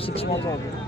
Six months అవుతుంది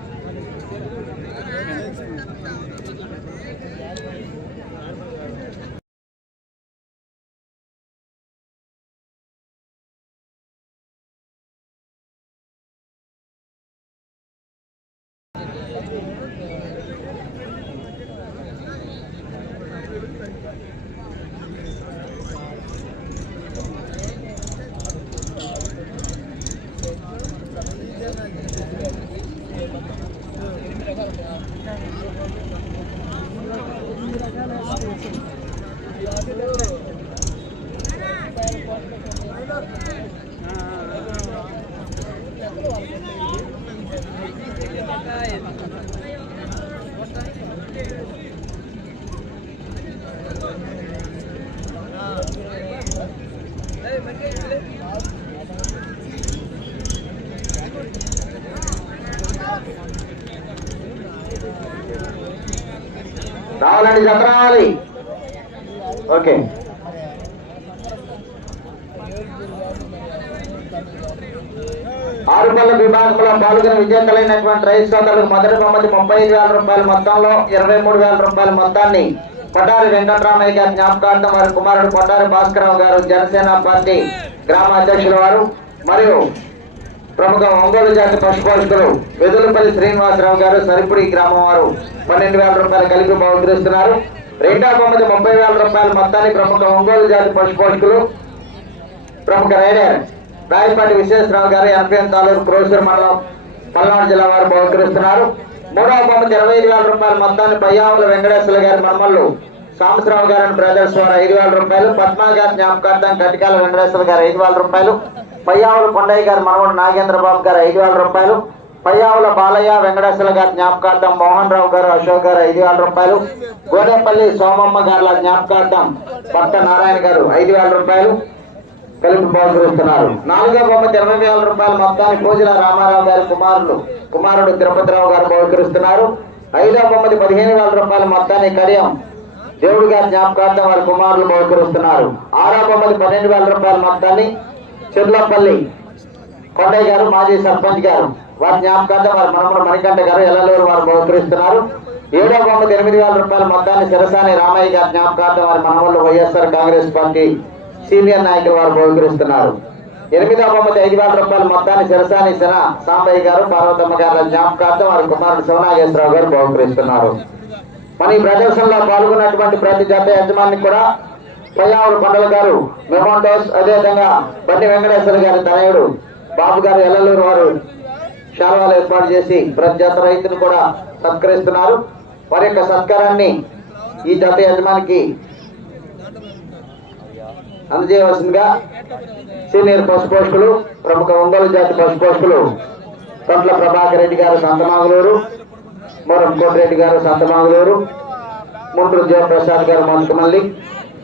రావాలండి జత ఓకే. ఆరు పళ్ళ విభాగంలో పాల్గొని విజేతలైనటువంటి రైస్ సోదరులకు మొదటి బహుమతి ముప్పై ఐదు వేల రూపాయల మొత్తంలో ఇరవై మూడు వేల రూపాయల మొత్తాన్ని కొట్టారి వెంకటరామయ్య గారి జ్ఞాపకార్థం వారి కుమారుడు కొట్టారి భాస్కరరావు గారు జనసేన పార్టీ గ్రామ అధ్యక్షుల వారు. మరియు ప్రముఖ ఒంగోలు జాతి పశుపోషకులు వెదులపల్లి శ్రీనివాసరావు గారు సరిపుడి గ్రామం వారు పన్నెండు వేల రూపాయలు కలిపి బహుకరిస్తున్నారు. రెండవ బహుమతి ముప్పై వేల రూపాయల మొత్తాన్ని ప్రముఖ ఒంగోలు జాతి పశుపోషకులు ప్రముఖ రైడర్ రాయపాటి విశ్వేశ్వరరావు గారు ఎంపీఎన్ తాలూరు క్రోసూరు మండలం పల్నాడు జిల్లా వారు బహుకరిస్తున్నారు. మూడవ బహుమతి ఇరవై వేల రూపాయల మొత్తాన్ని పయ్యావుల వెంకటేశ్వర గారి మర్మల్లు సాంబశ్రావు గారు బ్రదర్స్ వారు ఐదు వేల రూపాయలు పద్మా గారి జ్ఞాపకార్థం కటికాల వెంకటేశ్వర గారు ఐదు వేల రూపాయలు పయ్యావుల కొండయ్య గారు మనవడు నాగేంద్ర బాబు గారు ఐదు వేల రూపాయలు పయ్యావుల బాలయ్య వెంకటేశ్వర గారి జ్ఞాపకార్థం మోహన్ రావు గారు అశోక్ గారు ఐదు వేల రూపాయలు గోడేపల్లి సోమమ్మ గారుల జ్ఞాపకార్థం భక్త నారాయణ గారు ఐదు వేల రూపాయలు కలిపి బహుకరిస్తున్నారు. నాలుగో బొమ్మతి ఇరవై వేల రూపాయల మొత్తాన్ని పూజల రామారావు గారి కుమారులు కుమారుడు తిరుపతిరావు గారు బహుకరిస్తున్నారు. ఐదో బొమ్మది పదిహేను వేల రూపాయల మొత్తాన్ని కడియం దేవుడి గారి జ్ఞాపకార్థం వారి కుమారులు బహుకరిస్తున్నారు. ఆరో బొమ్మతి పన్నెండు వేల రూపాయల మొత్తాన్ని చెర్లపల్లి కొండయ్య గారు మాజీ సర్పంచ్ గారు. వారి జ్ఞాపకార్థం వారి మనముడు మణికంఠ గారు ఎల్లలూరు వారు బహుకరిస్తున్నారు. ఏడో బొమ్మకి ఎనిమిది వేల రూపాయల మొత్తాన్ని సిరసాని రామయ్య గారి జ్ఞాపకార్థం వారి మనవళ్ళు వైఎస్ఆర్ కాంగ్రెస్ పార్టీ సీనియర్ నాయకులు వారు బహుకరిస్తున్నారు. ఎనిమిదో బొమ్మకి ఐదు వేల రూపాయల మొత్తాన్ని సిరసాని శన సాంబయ్య గారు పార్వతమ్మ గారి జ్ఞాపకార్థం వారి కుమారుడు శివనాగేశ్వరరావు గారు బహుకరిస్తున్నారు. మన ఈ ప్రదర్శనలో పాల్గొన్నటువంటి ప్రతి జత యజమాని కూడా పయ్యావుడు కొండల గారు మెమోంటోస్ అదేవిధంగా బండి వెంకటేశ్వర గారి తనయుడు బాబు గారు ఎల్లలూరు వారు శాలవాలు ఏర్పాటు చేసి ప్రతి జత రైతును కూడా సత్కరిస్తున్నారు. వారి యొక్క సత్కారాన్ని ఈ జత యజమానికి అందజేయవలసిందిగా సీనియర్ పశుపోషకులు ప్రముఖ ఒంగోలు జాతి పశుపోషకులు తొట్ల ప్రభాకర్ రెడ్డి గారు సంతమాగులూరు మోరం కోటిరెడ్డి గారు సంతమాగులూరు ముండ్రు జయప్రసాద్ గారు మంచుమల్లి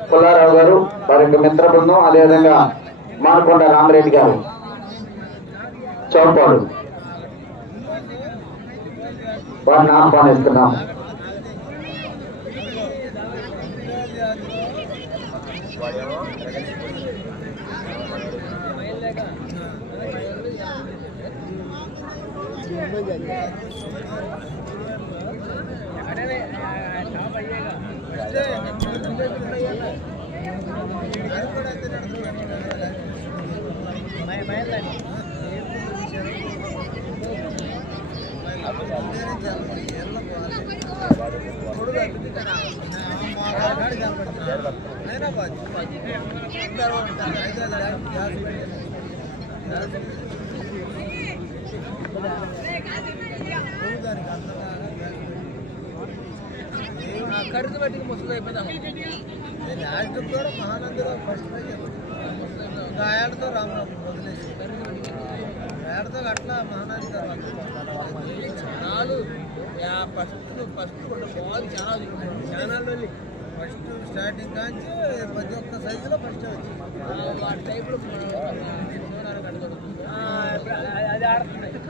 పుల్లారావు గారు వారి యొక్క మిత్ర బృందం అదేవిధంగా మానకొండ రామరెడ్డి గారు. చౌపాడు. వారిని ఆహ్వానిస్తున్నాం ఖరీదు పెట్టి ముసలి అయిపోయినాను గాయాలతో రామరాజు వదిలేసి. అట్లా మహానాది నాలుగు ఫస్ట్ ఫస్ట్ బాల్ చాలా ఛానల్లో ఫస్ట్ స్టార్టింగ్ కాంచి ప్రతి ఒక్క సైజులో ఫస్ట్ వచ్చింది. ఆ టైప్లో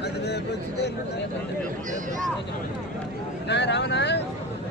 అది రేపు వచ్చింది రావనా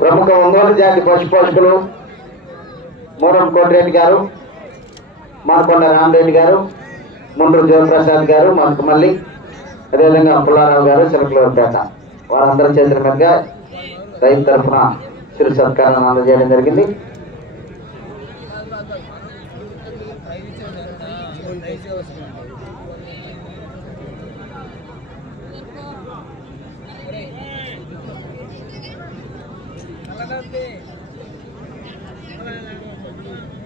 ప్రముఖ ఒంగోలు జాతి పశు పోషకులు మూరం కోటిరెడ్డి గారు మానకొండ రామరెడ్డి గారు ముండ్రు జోప్రసాద్ గారు మల్లి అదేవిధంగా పుల్లారావు గారు చిలకలూరుపేట వారందరి చేతుల మీదుగా రైతు తరఫున చిరు సత్కారాన్ని అందజేయడం జరిగింది. ¡Vamos! ¡Vamos! ¡Vamos! ¡Vamos!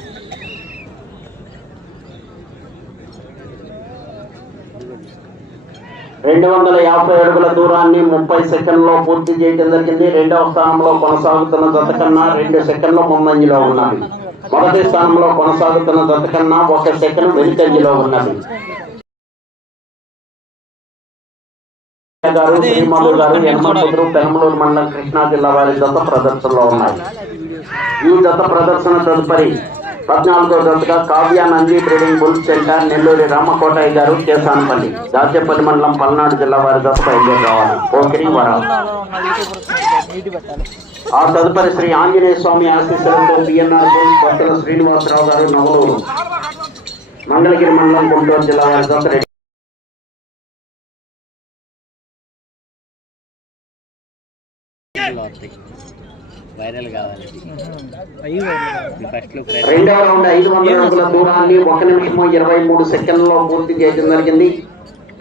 రెండు వందల యాభై అడుగుల దూరాన్ని ముప్పై సెకండ్లో పూర్తి చేయడం జరిగింది. రెండవ స్థానంలో కొనసాగుతున్న జత కన్నా రెండు సెకండ్ల ముందంజలో ఉన్నది. మొదటి స్థానంలో కొనసాగుతున్న జత కన్నా ఒక సెకండ్ వెనుకంజలో ఉన్నది. గారు శ్రీమధు గారు యనమలపురం పెనమలూరు మండలం కృష్ణా జిల్లా వారి జత ప్రదర్శనలో ఉన్నాయి. ఈ జత ప్రదర్శన తదుపరి పద్నాలుగో దశగా Kavya Nandi breeding bull centre Nelluri Ramakotaiah garu Kesanapalli Dachepalli మండలం పల్నాడు జిల్లా వారి దశ బయలుదేరి రావాలి. పోకిరి వరం ఆ తదుపరి శ్రీ ఆంజనేయ స్వామి ఆశీస్సులతో బిఎన్ఆర్ భక్తుల శ్రీనివాసరావు గారు నవలూరు మంగళగిరి మండలం గుంటూరు జిల్లా వారి జత రెడీ. వైరల్ కావాలి. రెండవ రౌండ్ ఐదు వందల అడుగుల దూరాన్ని ఒక నిమిషము ఇరవై మూడు సెకండ్లలో పూర్తి చేయడం జరిగింది.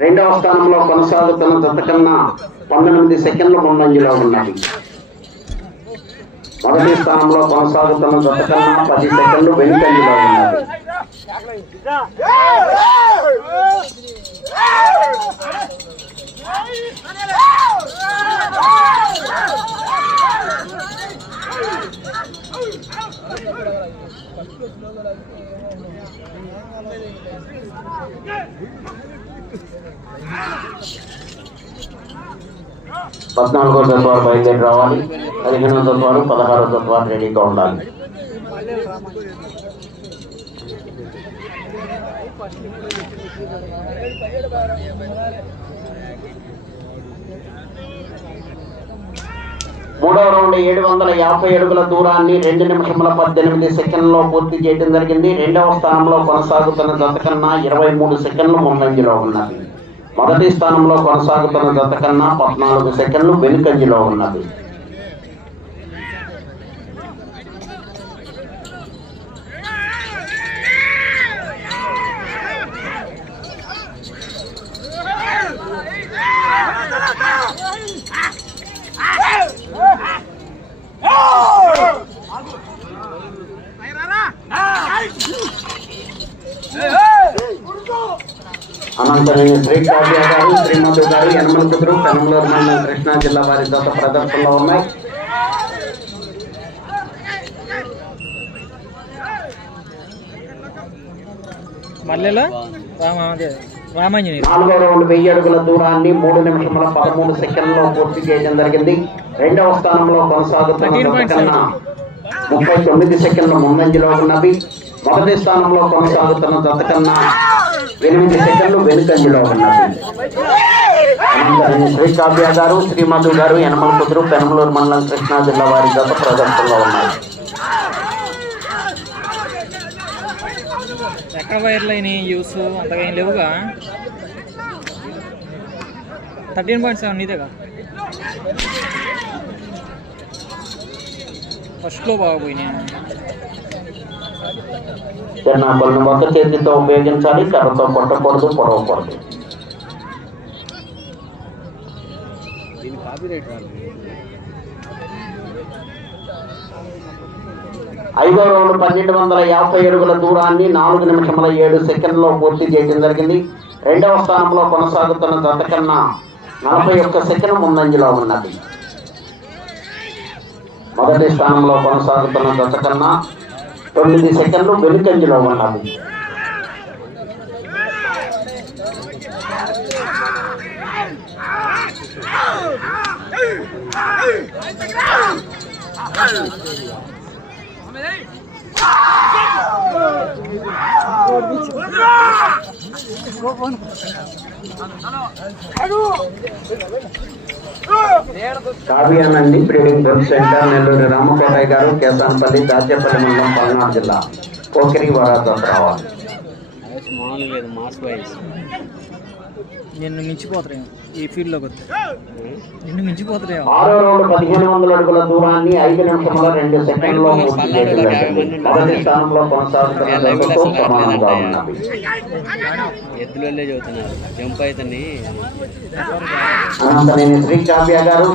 రెండవ స్థానంలో కొనసాగుతున్న జత కన్నా పంతొమ్మిది సెకండ్ల ముందంజలో ఉన్నది. మొదటి స్థానంలో కొనసాగుతున్న జత కన్నా పది సెకండ్లు వెనుకంజలో ఉన్నది. పద్నాలుగో తత్వాలు బయలుదేరి రావాలి. పదిహేనో తత్వాలు పదహారో తత్వాలు రెడీగా ఉండాలి. ఫస్ట్ మూడవ రౌండ్ ఏడు వందల యాభై అడుగుల దూరాన్ని రెండు నిమిషముల పద్దెనిమిది సెకండ్లో పూర్తి చేయడం జరిగింది. రెండవ స్థానంలో కొనసాగుతున్న జత కన్నా ఇరవై మూడు సెకండ్లు ముందంజలో ఉన్నది. మొదటి స్థానంలో కొనసాగుతున్న జత కన్నా పద్నాలుగు సెకండ్లు వెనుకంజలో ఉన్నది. అనంతరం శ్రీకావ్య గారు శ్రీమధు గారు యనమల కుదురు పెనంలూరు మండలం కృష్ణా జిల్లా వారి జత ప్రదర్శనలో ఉన్నాయి. మల్లెలో? రామ అదే రామాంజనేయులు. నాలుగో రౌండ్ వెయ్యి అడుగుల దూరాన్ని మూడు నిమిషముల పదమూడు సెకండ్లో పూర్తి చేయడం జరిగింది. రెండవ స్థానంలో కొనసాగుతున్న ముప్పై తొమ్మిది సెకండ్ల ముందంజలో ఉన్నవి మొదటి స్థానంలో కొనసాగుతున్న జత కన్నా ఎనిమిది సెకండ్లు వెనుకంజలో ఉన్నవి అనంతరం శ్రీకావ్య గారు శ్రీమధు గారు యనమల కుదురు పెనమలూరు మండలం కృష్ణా జిల్లా వారి జత ప్రదర్శనలో ఉన్నాయి ఎక్కడ వైర్లు అయినాయి? యూస్ అంతగా ఏం లేవుగా? థర్టీన్ పాయింట్ సెవెన్ నీదేగా? ఫస్ట్లో బాగా పోయినాయి. చిన్నాకులను ఒక చేతితో ఉపయోగించాలి కర్రతో కొట్టకూడదు పొడవకూడదు ఐదో రౌండ్ పన్నెండు వందల యాభై అడుగుల దూరాన్ని నాలుగు నిమిషముల ఏడు సెకండ్లో పూర్తి చేయడం జరిగింది రెండవ స్థానంలో కొనసాగుతున్న జత కన్నా నలభై ఒక్క సెకండ్ ముందంజలో ఉన్నది మొదటి స్థానంలో కొనసాగుతున్న జత కన్నా తొమ్మిది సెకండ్లు వెనుకంజలో ఉన్నది Kavyanandi breeding bird centre Nellore Ramakotaiah garu Kesanapalli Dachepalli మండలం పల్నాడు జిల్లా కోకిరి వరాతో రావాలి మామూలు లేదు మాస్ వైజ్ నిన్ను మించిపోతారు ఈ ఫీల్డ్లోకి వస్తే నిన్ను మించిపోతారేమో ఆరో రౌండ్ పదిహేను వందల అడుగుల దూరాన్ని ఐదు నిమిషముల రెండు సెకండ్లో పూర్తి మొదటి స్థానంలో కొనసాగుతున్న జతతో సమానంగా ఉన్నది ఎద్దులే చెబుతున్నారు జంప్ అవుతుంది అనంతనేని శ్రీ కావ్య గారు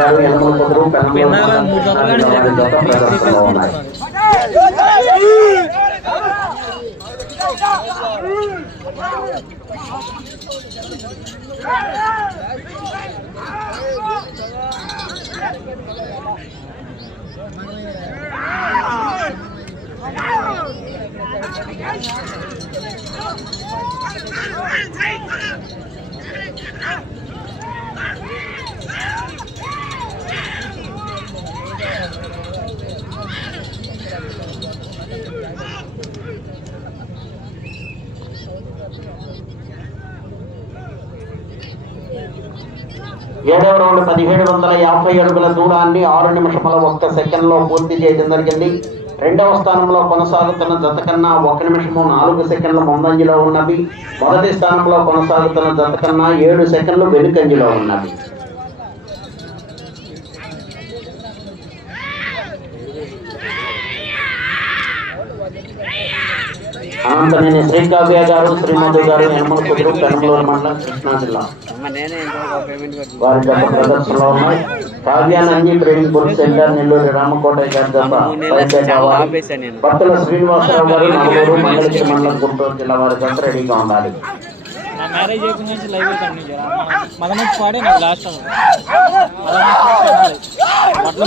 గారు కుదురు పెనమలూరు విన్నారా మండలం మూడు కృష్ణా దెబ్బలు జిల్లా వారి జత ప్రదర్శనలో ఉన్నాయి ఏడవ రౌండ్ పదిహేడు వందల యాభై అడుగుల దూరాన్ని ఆరు నిమిషముల ఒక్క సెకండ్లో పూర్తి చేయడం జరిగింది. రెండవ స్థానంలో కొనసాగుతున్న జత కన్నా ఒక నిమిషము నాలుగు సెకండ్ల ముందంజలో ఉన్నవి మొదటి స్థానంలో కొనసాగుతున్న జత కన్నా ఏడు సెకండ్లు వెనుకంజలో ఉన్నవి అనంతమైన శ్రీకావ్య గారు శ్రీమధు గారు నిర్మల కుదురు పెనమలూరు మండలం కృష్ణా జిల్లా. వారి ప్రదర్శనలో ఉన్నాయి. సెంటర్ నెల్లూరు నేను. భక్తుల శ్రీనివాసరావు గారు నలుగురు మంగళగిరి మండలం గుంటూరు జిల్లా వారి జత రెడీగా ఉండాలి. నా మ్యారేజ్ అయిపోయిన నుంచి లైవ్ కంటిన్యూ చేయాలి మదనొచ్చి పాడే నాకు లాస్ట్ అట్లా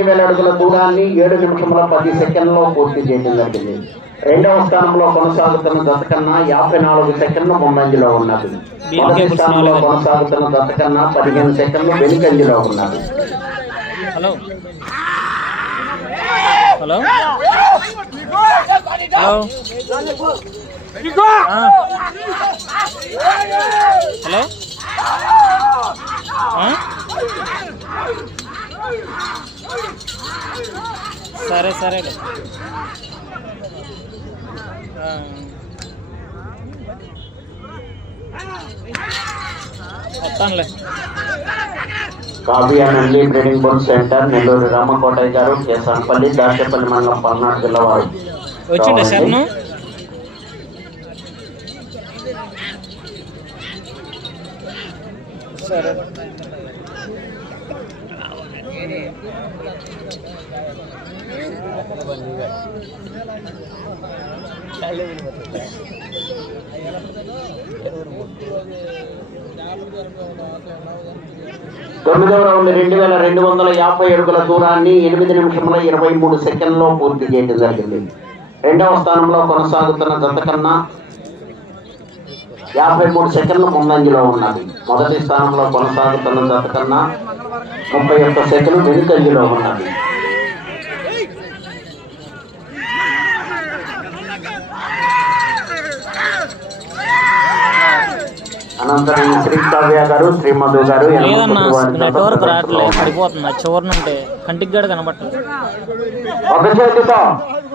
రౌండ్ వేల అడుగుల దూరాన్ని ఏడు నిమిషముల పది సెకండ్లో పూర్తి చేయడం జరిగింది. రెండవ స్థానంలో కొనసాగుతున్న జత కన్నా యాభై నాలుగు సెకండ్లు ముందంజలో ఉన్నది. మొదటి స్థానంలో కొనసాగుతున్న జత కన్నా పదిహేను సెకండ్లు వెనుకంజలో ఉన్నది. హలో. హలో. హలో. ఆ? సరే సరే వస్తానులే Kavya Nandi training board centre Nellore Ramakotaiah garu Kesanapalli Dachepalli మండలం పల్నాడు జిల్లా వారు వచ్చిండే శరణు సరే రెండు వేల రెండు వందల యాభై అడుగుల దూరాన్ని ఎనిమిది నిమిషముల ఇరవై మూడు సెకండ్లో పూర్తి చేయడం జరిగింది. రెండవ స్థానంలో కొనసాగుతున్న జత కన్నా యాభై మూడు సెకండ్ల ముందంజలో ఉన్నది. మొదటి స్థానంలో కొనసాగుతున్న జత కన్నా ముప్పై ఒక్క సెకండ్లు వెనుకంజలో ఉన్నది. అనంతరం శ్రీ కావ్య గారు శ్రీ మధు గారు లేదన్నా నెట్వర్క్ రావట్లేదు. పడిపోతుంది. చివరి నుండి కంటికి గడ కనబట్టలేదు ఒక చేతితో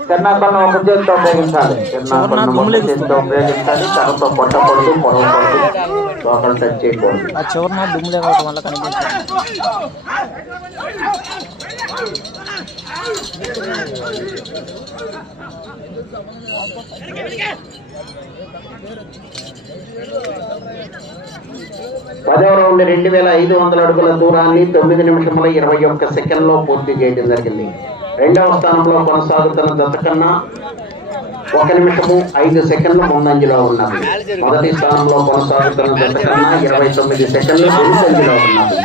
చిన్నకన్ను ఒక చేతితో ఉపయోగించాలి. చిన్నకన్ను ఒక దుమ్ములు చేతితో ఉపయోగించాలి. కర్రతో కొట్టకూడదు పొడవకూడదు లోపల టచ్ చేయకూడదు. ఆ చివరిన దుమ్ములే కావటం వల్ల కనిపించింది. పదవ రౌండ్ రెండు వేల ఐదు వందల అడుగుల దూరాన్ని తొమ్మిది నిమిషముల ఇరవై ఒక్క సెకండ్లో పూర్తి చేయడం జరిగింది. రెండవ స్థానంలో కొనసాగుతున్న జత కన్నా ఒక నిమిషము ఐదు సెకండ్ల ముందంజలో ఉన్నది. మొదటి స్థానంలో కొనసాగుతున్న జత కన్నా ఇరవై తొమ్మిది సెకండ్లు ముందంజలో ఉన్నది.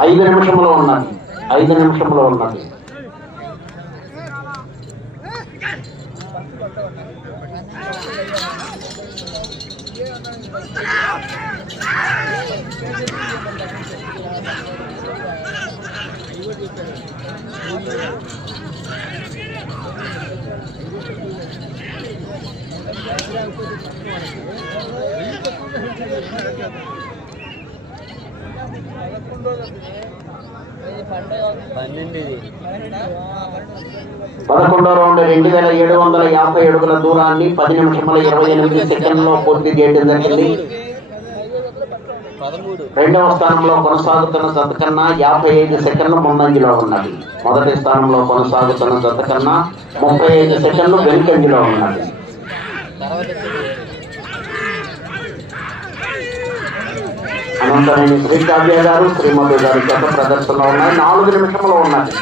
ఐదు నిమిషంలో ఉన్నది ఐదు నిమిషంలో ఉన్నది పన్నెండు ఇది పదకొండో రౌండ్ రెండు వేల ఏడు వందల యాభై అడుగుల దూరాన్ని పది నిమిషముల ఇరవై ఎనిమిది సెకండ్లో పూర్తి చేయడం జరిగింది. రెండవ స్థానంలో కొనసాగుతున్న జత కన్నా యాభై ఐదు సెకండ్లు ముందంజలో ఉన్నది. మొదటి స్థానంలో కొనసాగుతున్న జత కన్నా ముప్పై ఐదు సెకండ్లు వెనుకంజలో ఉన్నది. అనంతరం శ్రీ కావ్య గారు శ్రీమతి గారి గత ప్రదర్శనలో ఉన్నాయి. నాలుగు నిమిషంలో ఉన్నది.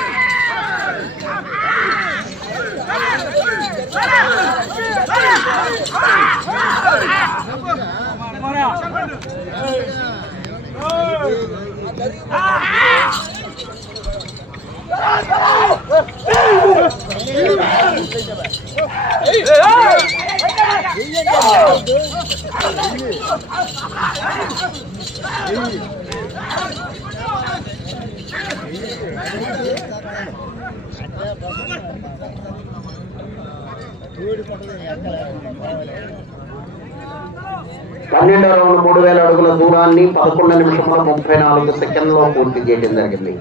పన్నెండో రౌండ్ మూడు వేల అడుగుల దూరాన్ని పదకొండు నిమిషముల ముప్పై నాలుగు సెకండ్లో పూర్తి చేయడం జరిగింది.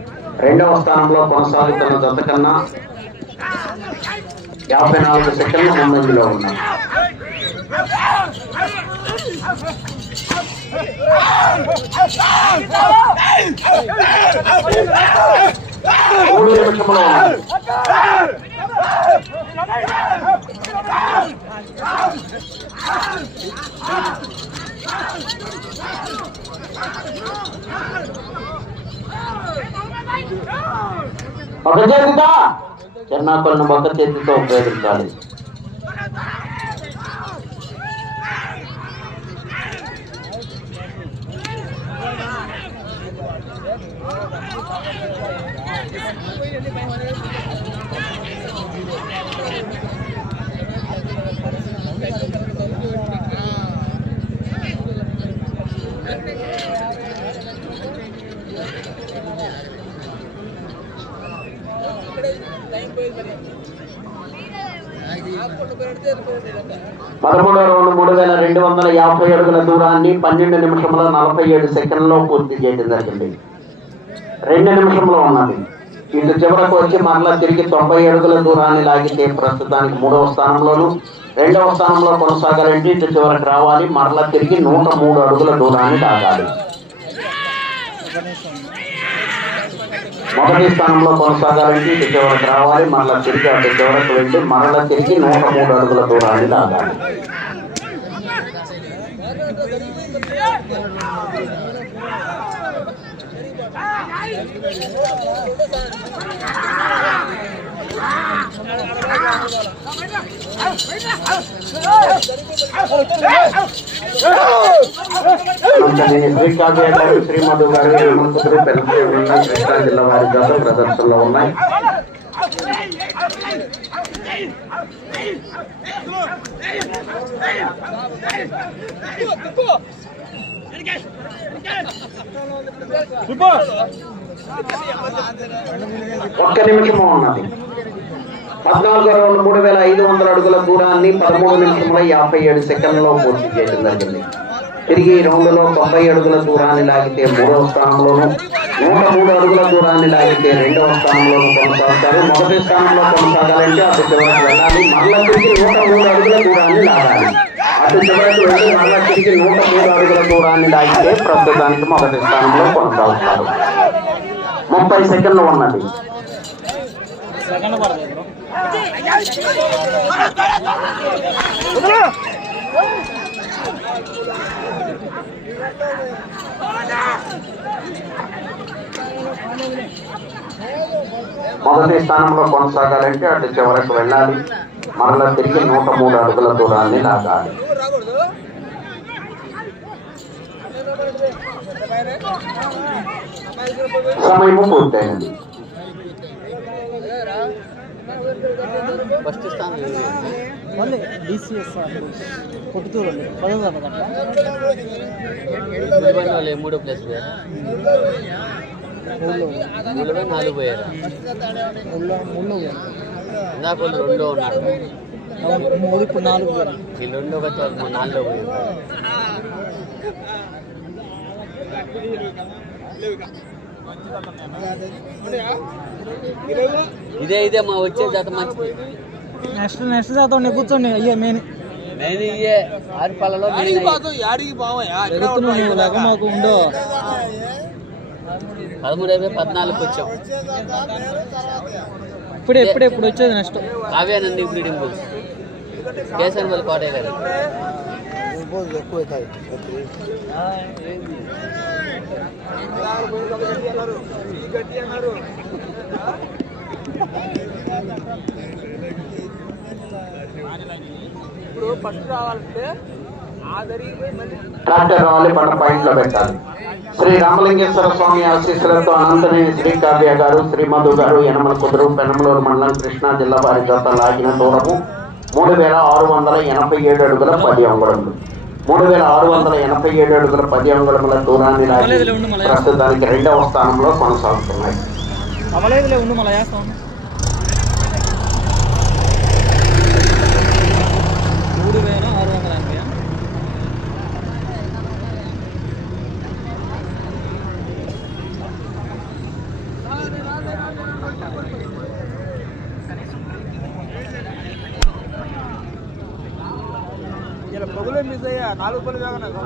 రెండవ స్థానంలో కొనసాగుతున్న జత కన్నా యాభై నాలుగు సెకండ్ల ముందంజలో ఉన్నాయి. మూడు నిమిషంలో ఉన్నాయి. ఒక చేతితో చెన్నాకులను ఒక్క చేతితో ఉపయోగించాలి పదమూడవ రెండు మూడు వేల రెండు వందల యాభై అడుగుల దూరాన్ని పన్నెండు నిమిషముల నలభై ఏడు సెకండ్లో పూర్తి చేయడం జరిగింది. రెండు నిమిషంలో ఉన్నది. ఇటు చివరకు వచ్చి మరలా తిరిగి తొంభై అడుగుల దూరాన్ని లాగితే ప్రస్తుతానికి మూడవ స్థానంలోను రెండవ స్థానంలో కొనసాగాలంటే ఇటు చివరకు రావాలి. మరలా తిరిగి నూట మూడు అడుగుల దూరాన్ని లాగాలి. మొదటి స్థానంలో కొనసాగాలంటే ఇటు చివరకు రావాలి మరలా తిరిగి అటు చివరకు వెళ్ళి మరలా తిరిగి నూట మూడు అడుగుల దూరాన్ని లాగాలి. మంచి శ్రీకాంత్ గారు శ్రీమధు గారు హనుమంతుడు పెద్దపల్లి కృష్ణా జిల్లా వారి జత ప్రదర్శనలో ఉన్నాయి ఒక్క నిమిషము ఉన్నది పద్నాలుగు రౌండ్ మూడు వేల ఐదు వందల అడుగుల దూరాన్ని పదమూడు నిమిషముల యాభై ఏడు సెకండ్లలో పూర్తి చేయడం జరిగింది. తిరిగి ఈ రౌండ్లో తొంభై అడుగుల దూరాన్ని లాగితే మూడవ స్థానంలోను నూట మూడు అడుగుల దూరాన్ని లాగితే రెండవ స్థానంలోను కొనసాగుతారు. మొదటి స్థానంలో కొనసాగాలంటే అటు చివరికి వెళ్ళాలి. మళ్ళా తిరిగి నూట మూడు అడుగుల దూరాన్ని లాగాలి. అటు చివరికి వెళ్ళి మళ్ళా తిరిగి నూట మూడు అడుగుల దూరాన్ని లాగితే ప్రస్తుతానికి మొదటి స్థానంలో కొనసాగుతారు. ముప్పై సెకండ్లు ఉన్నది. సెకండ్ పడదు మొదటి స్థానంలో కొనసాగాలంటే అటు చివరకు వెళ్ళాలి. మరలా తిరిగి నూట మూడు అడుగుల దూరాన్ని లాగాలి. సమయము పూర్తయింది. ఫస్ట్ స్థానం? మళ్ళీ డిసిఎస్ కొట్టుతూరు పదో తరగతి వాళ్ళు మూడో ప్లేస్ పోయారు? మూడు. పైన నాలుగు పోయారు? ముళ్ళో ముళ్ళో ఇందాక వాళ్ళు రెండో ఉన్నారు. మూడు ఇప్పుడు నాలుగు ఈ రెండో వాళ్ళు నాలుగులో పోయారు. ఇదే ఇదే మా వచ్చే జత మంచిది. నెక్స్ట్ నెక్స్ట్ శాతం కూర్చోండి అయ్యే మెయిన్. నేను ఇయ్యే ఆరిపాలలో మాకు ఉండో పదమూడు అయిపోయి పద్నాలుగుకి వచ్చాం. ఇప్పుడే ఇప్పుడే ఇప్పుడు వచ్చేది next Kavyanandi breeding bulls Kesan Kote garu. ఎక్కువ అవుతాయి ఇప్పుడు ఫస్ట్ రావాలంటే ట్రాక్టర్ రావాలి మనం పాయింట్లో పెట్టాలి. శ్రీ రామలింగేశ్వర స్వామి ఆశీస్సులతో అనంతనే శ్రీ కావ్య గారు శ్రీ మధు గారు యనమల కుదురు పెనమలూరు మండలం కృష్ణా జిల్లా వారి జత లాగిన దూరము మూడు వేల ఆరు వందల ఎనభై ఏడు అడుగుల పది అంగుళములు. మూడు వేల ఆరు వందల ఎనభై ఏడు అడుగుల పది అంగుళముల దూరాన్ని లాగి ప్రస్తుతానికి రెండవ స్థానంలో కొనసాగుతున్నాయి. ఇలా పొగులే